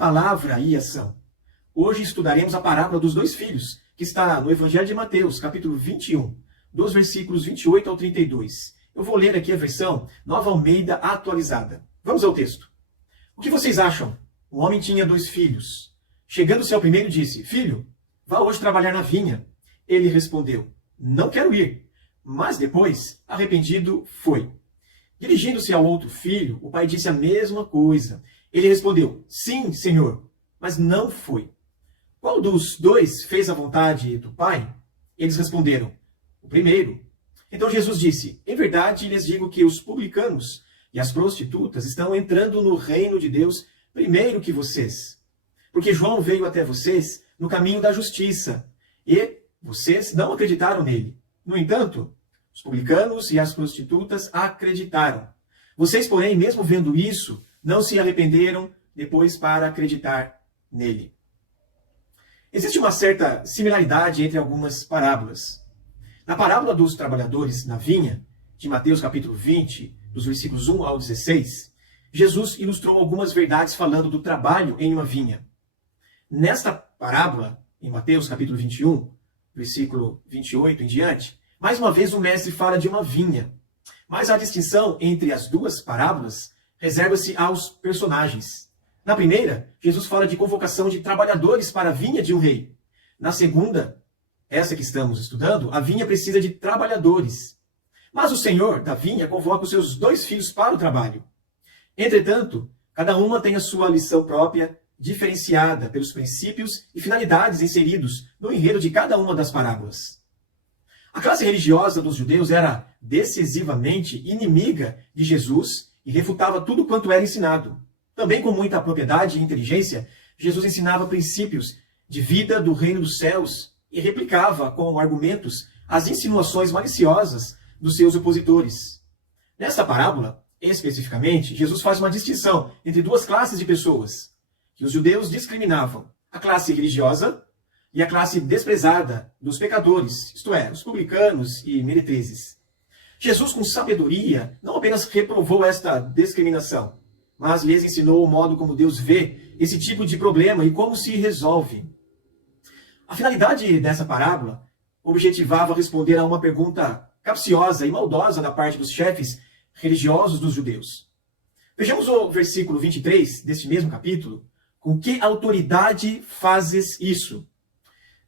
palavra e ação. Hoje estudaremos a parábola dos dois filhos, que está no Evangelho de Mateus, capítulo 21, dos versículos 28 ao 32. Eu vou ler aqui a versão Nova Almeida atualizada. Vamos ao texto. O que vocês acham? Um homem tinha 2 filhos. Chegando-se ao primeiro, disse: Filho, vá hoje trabalhar na vinha. Ele respondeu: Não quero ir. Mas depois, arrependido, foi. Dirigindo-se ao outro filho, o pai disse a mesma coisa. Ele respondeu: Sim, senhor, mas não foi. Qual dos 2 fez a vontade do pai? Eles responderam: O primeiro. Então Jesus disse: Em verdade lhes digo que os publicanos e as prostitutas estão entrando no reino de Deus primeiro que vocês. Porque João veio até vocês no caminho da justiça, e vocês não acreditaram nele. No entanto, os publicanos e as prostitutas acreditaram. Vocês, porém, mesmo vendo isso, não se arrependeram depois para acreditar nele. Existe uma certa similaridade entre algumas parábolas. Na parábola dos trabalhadores na vinha, de Mateus capítulo 20, dos versículos 1 ao 16, Jesus ilustrou algumas verdades falando do trabalho em uma vinha. Nesta parábola, em Mateus capítulo 21, versículo 28 em diante, mais uma vez o mestre fala de uma vinha. Mas a distinção entre as duas parábolas reserva-se aos personagens. Na primeira, Jesus fala de convocação de trabalhadores para a vinha de um rei. Na segunda, essa que estamos estudando, a vinha precisa de trabalhadores. Mas o Senhor da vinha convoca os seus 2 filhos para o trabalho. Entretanto, cada uma tem a sua lição própria, diferenciada pelos princípios e finalidades inseridos no enredo de cada uma das parábolas. A classe religiosa dos judeus era decisivamente inimiga de Jesus e refutava tudo quanto era ensinado. Também com muita propriedade e inteligência, Jesus ensinava princípios de vida do reino dos céus e replicava com argumentos as insinuações maliciosas dos seus opositores. Nesta parábola, especificamente, Jesus faz uma distinção entre 2 classes de pessoas que os judeus discriminavam: a classe religiosa e a classe desprezada dos pecadores, isto é, os publicanos e meretrizes. Jesus, com sabedoria, não apenas reprovou esta discriminação, mas lhes ensinou o modo como Deus vê esse tipo de problema e como se resolve. A finalidade dessa parábola objetivava responder a uma pergunta capciosa e maldosa da parte dos chefes religiosos dos judeus. Vejamos o versículo 23 deste mesmo capítulo. Com que autoridade fazes isso?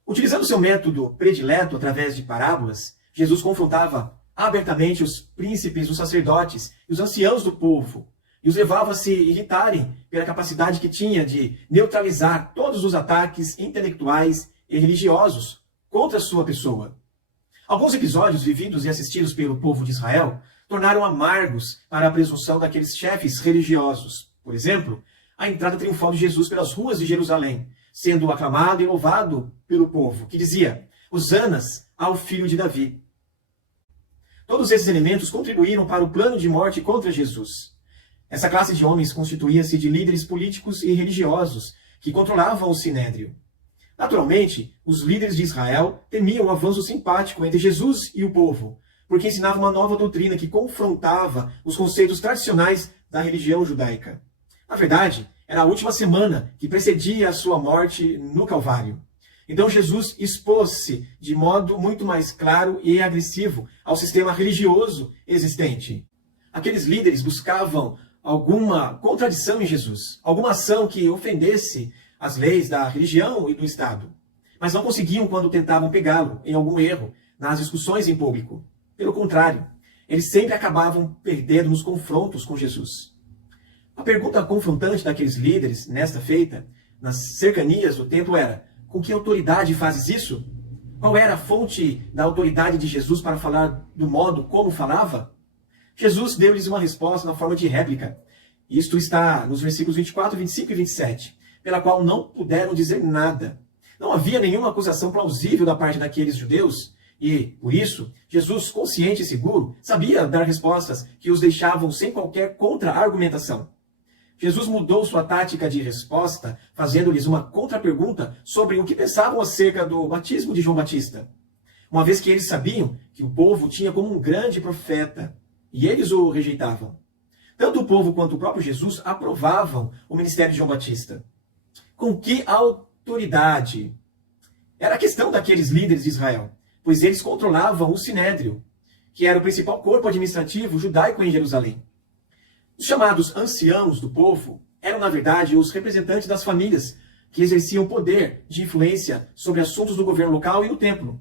Utilizando seu método predileto através de parábolas, Jesus confrontava abertamente os príncipes, os sacerdotes e os anciãos do povo, e os levava a se irritarem pela capacidade que tinha de neutralizar todos os ataques intelectuais e religiosos contra sua pessoa. Alguns episódios vividos e assistidos pelo povo de Israel tornaram amargos para a presunção daqueles chefes religiosos. Por exemplo, a entrada triunfal de Jesus pelas ruas de Jerusalém, sendo aclamado e louvado pelo povo, que dizia: Hosanas ao filho de Davi. Todos esses elementos contribuíram para o plano de morte contra Jesus. Essa classe de homens constituía-se de líderes políticos e religiosos que controlavam o sinédrio. Naturalmente, os líderes de Israel temiam o avanço simpático entre Jesus e o povo, porque ensinava uma nova doutrina que confrontava os conceitos tradicionais da religião judaica. Na verdade, era a última semana que precedia a sua morte no Calvário. Então Jesus expôs-se de modo muito mais claro e agressivo ao sistema religioso existente. Aqueles líderes buscavam alguma contradição em Jesus, alguma ação que ofendesse as leis da religião e do Estado, mas não conseguiam quando tentavam pegá-lo em algum erro nas discussões em público. Pelo contrário, eles sempre acabavam perdendo nos confrontos com Jesus. A pergunta confrontante daqueles líderes, nesta feita, nas cercanias do templo era: com que autoridade fazes isso? Qual era a fonte da autoridade de Jesus para falar do modo como falava? Jesus deu-lhes uma resposta na forma de réplica. Isto está nos versículos 24, 25 e 27, pela qual não puderam dizer nada. Não havia nenhuma acusação plausível da parte daqueles judeus, e, por isso, Jesus, consciente e seguro, sabia dar respostas que os deixavam sem qualquer contra-argumentação. Jesus mudou sua tática de resposta, fazendo-lhes uma contra-pergunta sobre o que pensavam acerca do batismo de João Batista. Uma vez que eles sabiam que o povo tinha como um grande profeta, e eles o rejeitavam. Tanto o povo quanto o próprio Jesus aprovavam o ministério de João Batista. Com que autoridade? Era a questão daqueles líderes de Israel, pois eles controlavam o Sinédrio, que era o principal corpo administrativo judaico em Jerusalém. Os chamados anciãos do povo eram, na verdade, os representantes das famílias que exerciam poder de influência sobre assuntos do governo local e no templo.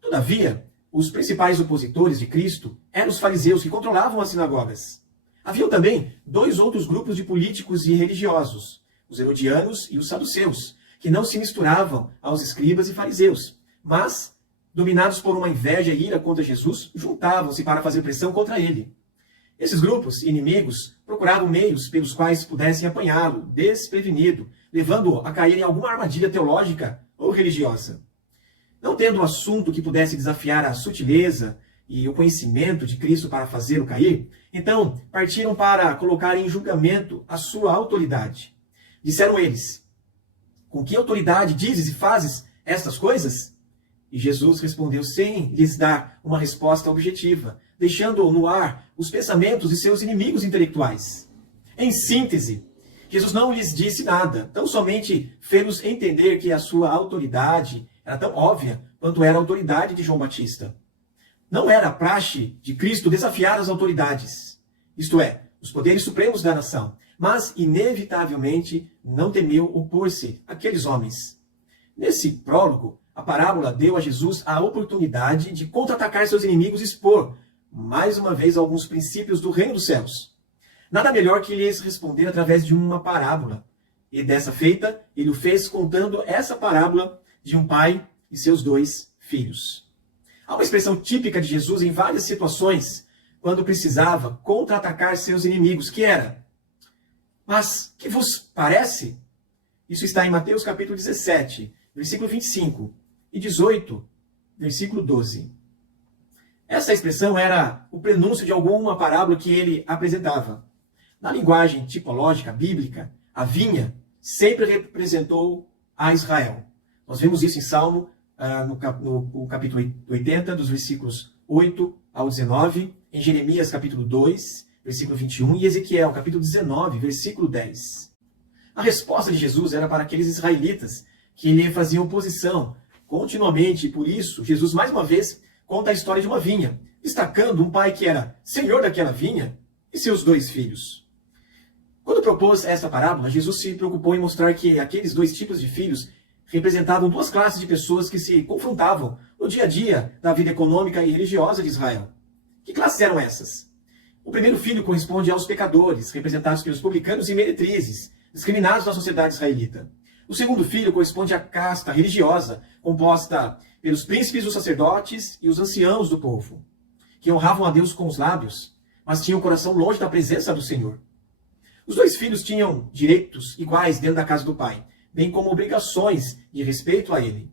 Todavia, os principais opositores de Cristo eram os fariseus que controlavam as sinagogas. Haviam também dois outros grupos de políticos e religiosos, os herodianos e os saduceus, que não se misturavam aos escribas e fariseus, mas, dominados por uma inveja e ira contra Jesus, juntavam-se para fazer pressão contra ele. Esses grupos inimigos procuravam meios pelos quais pudessem apanhá-lo desprevenido, levando-o a cair em alguma armadilha teológica ou religiosa. Não tendo um assunto que pudesse desafiar a sutileza e o conhecimento de Cristo para fazê-lo cair, então partiram para colocar em julgamento a sua autoridade. Disseram eles: com que autoridade dizes e fazes estas coisas? E Jesus respondeu sem lhes dar uma resposta objetiva, deixando no ar os pensamentos de seus inimigos intelectuais. Em síntese, Jesus não lhes disse nada, tão somente fez-los entender que a sua autoridade era tão óbvia quanto era a autoridade de João Batista. Não era a praxe de Cristo desafiar as autoridades, isto é, os poderes supremos da nação, mas inevitavelmente não temeu opor-se àqueles homens. Nesse prólogo, a parábola deu a Jesus a oportunidade de contra-atacar seus inimigos e expor, mais uma vez, alguns princípios do reino dos céus. Nada melhor que lhes responder através de uma parábola. E dessa feita, ele o fez contando essa parábola de um pai e seus dois filhos. Há uma expressão típica de Jesus em várias situações, quando precisava contra-atacar seus inimigos, que era: mas que vos parece? Isso está em Mateus capítulo 17, versículo 25, e 18, versículo 12. Essa expressão era o prenúncio de alguma parábola que ele apresentava. Na linguagem tipológica bíblica, a sempre representou a Israel. Nós vemos isso em Salmo, no capítulo 80, dos versículos 8 ao 19, em Jeremias capítulo 2, versículo 21, e Ezequiel capítulo 19, versículo 10. A resposta de Jesus era para aqueles israelitas que lhe faziam oposição continuamente, e por isso Jesus mais uma vez conta a história de uma vinha, destacando um pai que era senhor daquela vinha e seus dois filhos. Quando propôs esta parábola, Jesus se preocupou em mostrar que aqueles dois tipos de filhos representavam duas classes de pessoas que se confrontavam no dia a dia da vida econômica e religiosa de Israel. Que classes eram essas? O primeiro filho corresponde aos pecadores, representados pelos publicanos e meretrizes, discriminados na sociedade israelita. O segundo filho corresponde à casta religiosa, composta pelos príncipes, os sacerdotes e os anciãos do povo, que honravam a Deus com os lábios, mas tinham o coração longe da presença do Senhor. Os dois filhos tinham direitos iguais dentro da casa do pai, bem como obrigações de respeito a ele.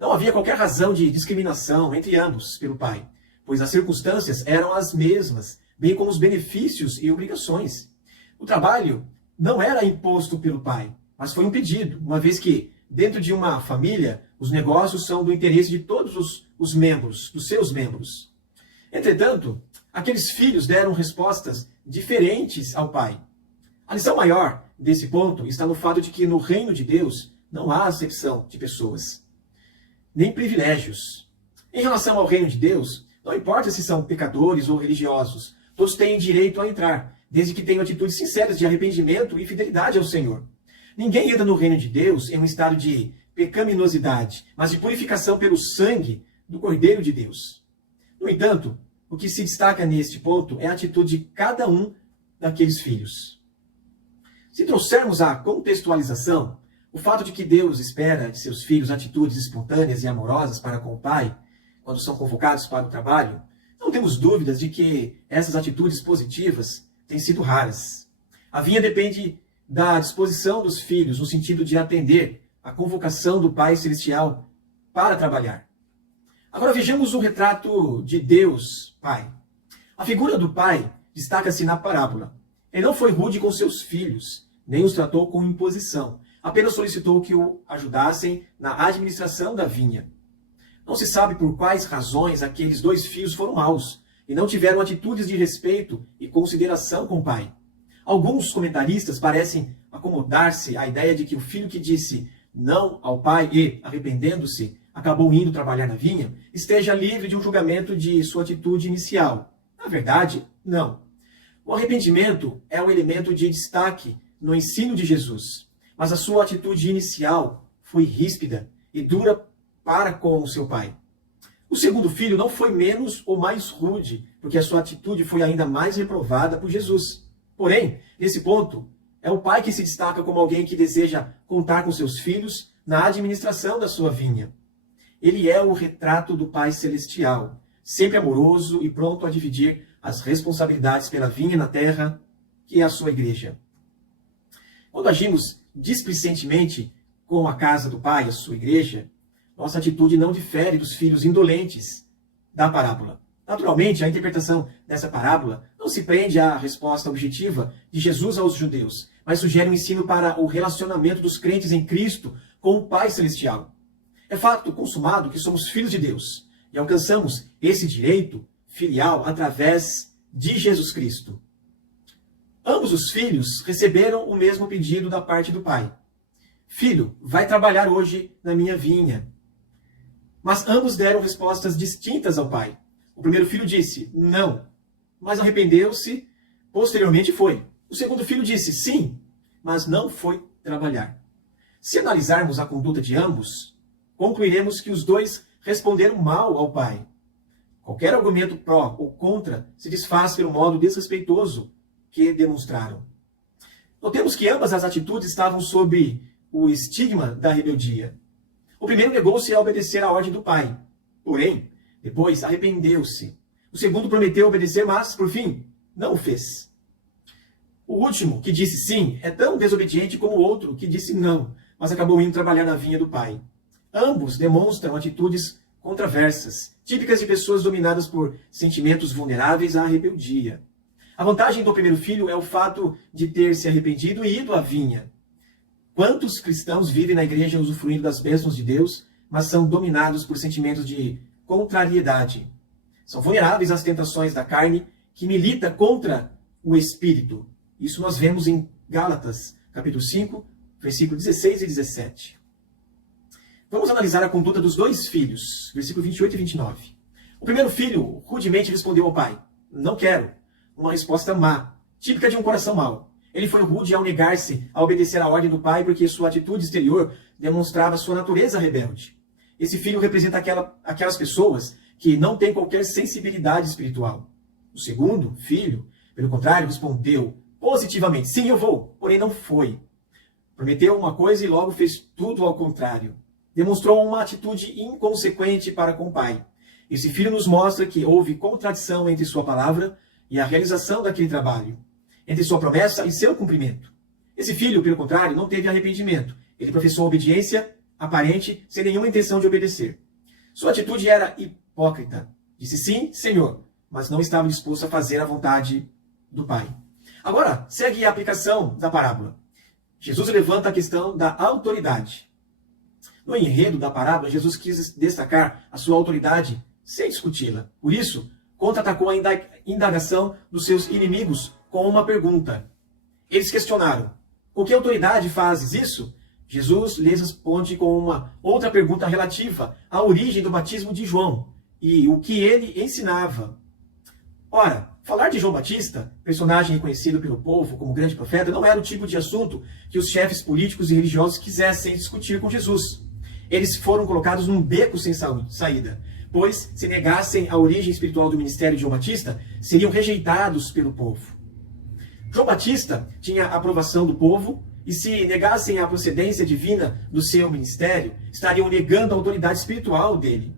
Não havia qualquer razão de discriminação entre ambos pelo pai, pois as circunstâncias eram as mesmas, bem como os benefícios e obrigações. O trabalho não era imposto pelo pai, mas foi um pedido, uma vez que, dentro de uma família, os negócios são do interesse de todos os membros, dos seus membros. Entretanto, aqueles filhos deram respostas diferentes ao pai. A lição maior desse ponto está no fato de que no reino de Deus não há acepção de pessoas, nem privilégios. Em relação ao reino de Deus, não importa se são pecadores ou religiosos, todos têm direito a entrar, desde que tenham atitudes sinceras de arrependimento e fidelidade ao Senhor. Ninguém entra no reino de Deus em um estado de pecaminosidade, mas de purificação pelo sangue do Cordeiro de Deus. No entanto, o que se destaca neste ponto é a atitude de cada um daqueles filhos. Se trouxermos a contextualização, o fato de que Deus espera de seus filhos atitudes espontâneas e amorosas para com o Pai, quando são convocados para o trabalho, não temos dúvidas de que essas atitudes positivas têm sido raras. A vinha depende da disposição dos filhos, no sentido de atender à convocação do Pai Celestial para trabalhar. Agora vejamos o retrato de Deus, Pai. A figura do Pai destaca-se na parábola. Ele não foi rude com seus filhos, nem os tratou com imposição. Apenas solicitou que o ajudassem na administração da vinha. Não se sabe por quais razões aqueles dois filhos foram maus e não tiveram atitudes de respeito e consideração com o pai. Alguns comentaristas parecem acomodar-se à ideia de que o filho que disse não ao pai e, arrependendo-se, acabou indo trabalhar na vinha, esteja livre de um julgamento de sua atitude inicial. Na verdade, não. O arrependimento é um elemento de destaque no ensino de Jesus, mas a sua atitude inicial foi ríspida e dura para com o seu pai. O segundo filho não foi menos ou mais rude, porque a sua atitude foi ainda mais reprovada por Jesus. Porém, nesse ponto, é o pai que se destaca como alguém que deseja contar com seus filhos na administração da sua vinha. Ele é o retrato do Pai Celestial, sempre amoroso e pronto a dividir as responsabilidades pela vinha na terra, que é a sua igreja. Quando agimos displicentemente com a casa do Pai, a sua igreja, nossa atitude não difere dos filhos indolentes da parábola. Naturalmente, a interpretação dessa parábola não se prende à resposta objetiva de Jesus aos judeus, mas sugere um ensino para o relacionamento dos crentes em Cristo com o Pai Celestial. É fato consumado que somos filhos de Deus e alcançamos esse direito filial através de Jesus Cristo. Ambos os filhos receberam o mesmo pedido da parte do pai. Filho, vai trabalhar hoje na minha vinha. Mas ambos deram respostas distintas ao pai. O primeiro filho disse, não, mas arrependeu-se, posteriormente foi. O segundo filho disse, sim, mas não foi trabalhar. Se analisarmos a conduta de ambos, concluiremos que os dois responderam mal ao pai. Qualquer argumento pró ou contra se desfaz pelo modo desrespeitoso que demonstraram. Notemos que ambas as atitudes estavam sob o estigma da rebeldia. O primeiro negou-se a obedecer à ordem do pai, porém, depois arrependeu-se. O segundo prometeu obedecer, mas, por fim, não o fez. O último, que disse sim, é tão desobediente como o outro, que disse não, mas acabou indo trabalhar na vinha do pai. Ambos demonstram atitudes controversas, típicas de pessoas dominadas por sentimentos vulneráveis à rebeldia. A vantagem do primeiro filho é o fato de ter se arrependido e ido à vinha. Quantos cristãos vivem na igreja usufruindo das bênçãos de Deus, mas são dominados por sentimentos de contrariedade? São vulneráveis às tentações da carne, que milita contra o Espírito. Isso nós vemos em Gálatas, capítulo 5, versículos 16 e 17. Vamos analisar a conduta dos dois filhos, versículos 28 e 29. O primeiro filho rudemente respondeu ao pai, não quero. Uma resposta má, típica de um coração mau. Ele foi rude ao negar-se a obedecer à ordem do pai porque sua atitude exterior demonstrava sua natureza rebelde. Esse filho representa aquelas pessoas que não têm qualquer sensibilidade espiritual. O segundo filho, pelo contrário, respondeu positivamente, sim, eu vou, porém não foi. Prometeu uma coisa e logo fez tudo ao contrário. Demonstrou uma atitude inconsequente para com o pai. Esse filho nos mostra que houve contradição entre sua palavra e a realização daquele trabalho, entre sua promessa e seu cumprimento. Esse filho, pelo contrário, não teve arrependimento. Ele professou obediência aparente, sem nenhuma intenção de obedecer. Sua atitude era hipócrita. Disse sim, Senhor, mas não estava disposto a fazer a vontade do Pai. Agora, segue a aplicação da parábola. Jesus levanta a questão da autoridade. No enredo da parábola, Jesus quis destacar a sua autoridade sem discuti-la. Por isso, contra-atacou a indagação dos seus inimigos com uma pergunta. Eles questionaram, com que autoridade fazes isso? Jesus lhes responde com uma outra pergunta relativa à origem do batismo de João e o que ele ensinava. Ora, falar de João Batista, personagem reconhecido pelo povo como grande profeta, não era o tipo de assunto que os chefes políticos e religiosos quisessem discutir com Jesus. Eles foram colocados num beco sem saída, pois, se negassem a origem espiritual do ministério de João Batista, seriam rejeitados pelo povo. João Batista tinha a aprovação do povo, e se negassem a procedência divina do seu ministério, estariam negando a autoridade espiritual dele.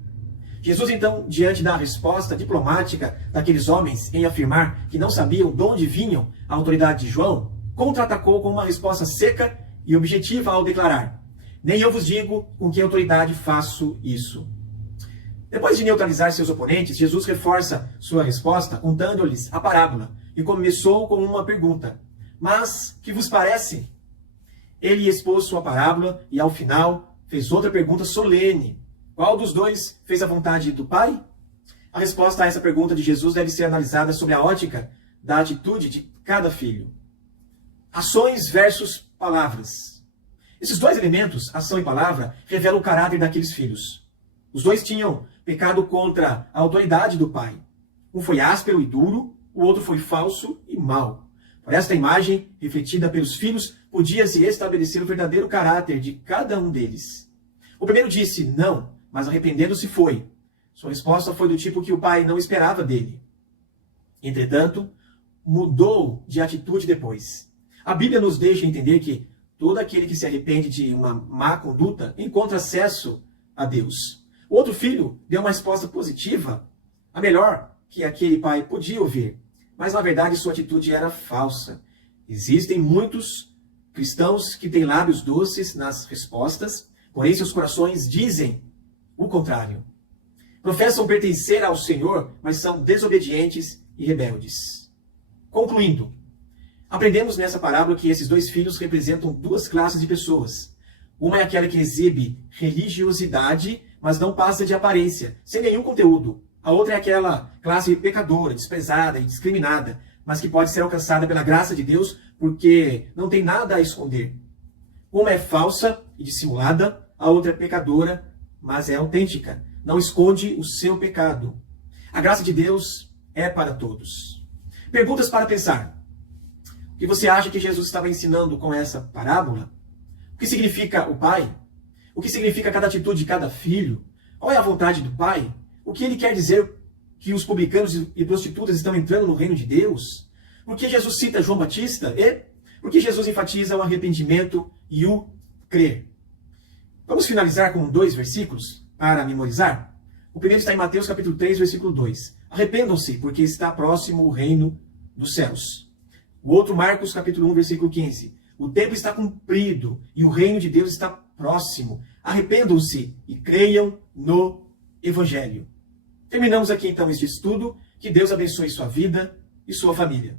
Jesus, então, diante da resposta diplomática daqueles homens em afirmar que não sabiam de onde vinham a autoridade de João, contra-atacou com uma resposta seca e objetiva ao declarar: nem eu vos digo com que autoridade faço isso. Depois de neutralizar seus oponentes, Jesus reforça sua resposta contando-lhes a parábola e começou com uma pergunta: mas que vos parece? Ele expôs sua parábola e, ao final, fez outra pergunta solene. Qual dos dois fez a vontade do Pai? A resposta a essa pergunta de Jesus deve ser analisada sobre a ótica da atitude de cada filho. Ações versus palavras. Esses dois elementos, ação e palavra, revelam o caráter daqueles filhos. Os dois tinham pecado contra a autoridade do pai. Um foi áspero e duro, o outro foi falso e mau. Por esta imagem, refletida pelos filhos, podia-se estabelecer o verdadeiro caráter de cada um deles. O primeiro disse não, mas arrependendo-se foi. Sua resposta foi do tipo que o pai não esperava dele. Entretanto, mudou de atitude depois. A Bíblia nos deixa entender que todo aquele que se arrepende de uma má conduta encontra acesso a Deus. O outro filho deu uma resposta positiva, a melhor que aquele pai podia ouvir. Mas na verdade sua atitude era falsa. Existem muitos cristãos que têm lábios doces nas respostas, porém seus corações dizem o contrário. Professam pertencer ao Senhor, mas são desobedientes e rebeldes. Concluindo, aprendemos nessa parábola que esses dois filhos representam duas classes de pessoas. Uma é aquela que exibe religiosidade, mas não passa de aparência, sem nenhum conteúdo. A outra é aquela classe pecadora, desprezada e discriminada, mas que pode ser alcançada pela graça de Deus porque não tem nada a esconder. Uma é falsa e dissimulada, a outra é pecadora, mas é autêntica. Não esconde o seu pecado. A graça de Deus é para todos. Perguntas para pensar. O que você acha que Jesus estava ensinando com essa parábola? O que significa o Pai? O que significa cada atitude de cada filho? Qual é a vontade do Pai? O que ele quer dizer que os publicanos e prostitutas estão entrando no reino de Deus? Por que Jesus cita João Batista? E por que Jesus enfatiza o arrependimento e o crer? Vamos finalizar com 2 versículos para memorizar? O primeiro está em Mateus capítulo 3, versículo 2. Arrependam-se, porque está próximo o reino dos céus. O outro, Marcos capítulo 1, versículo 15. O tempo está cumprido e o reino de Deus está próximo. Arrependam-se e creiam no Evangelho. Terminamos aqui então este estudo. Que Deus abençoe sua vida e sua família.